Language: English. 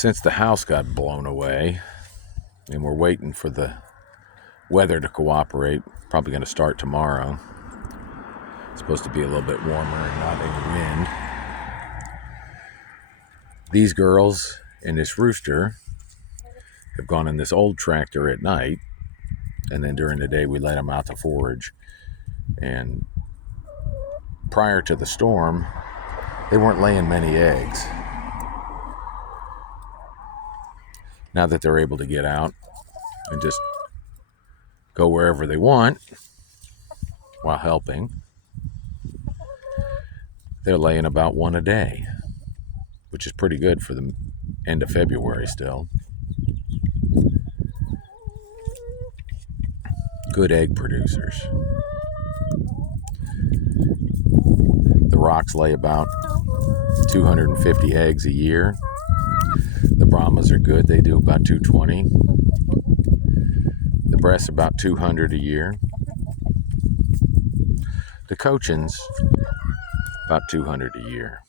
Since the house got blown away and we're waiting for the weather to cooperate, probably going to start tomorrow. It's supposed to be a little bit warmer and not any wind. These girls and this rooster have gone in this old tractor at night, and then during the day we let them out to forage. And prior to the storm, they weren't laying many eggs. Now that they're able to get out and just go wherever they want while helping, they're laying about one a day, which is pretty good for the end of February still. Good egg producers. The rocks lay about 250 eggs a year. The Brahmas are good. They do about 220. The breasts about 200 a year. The Cochins about 200 a year.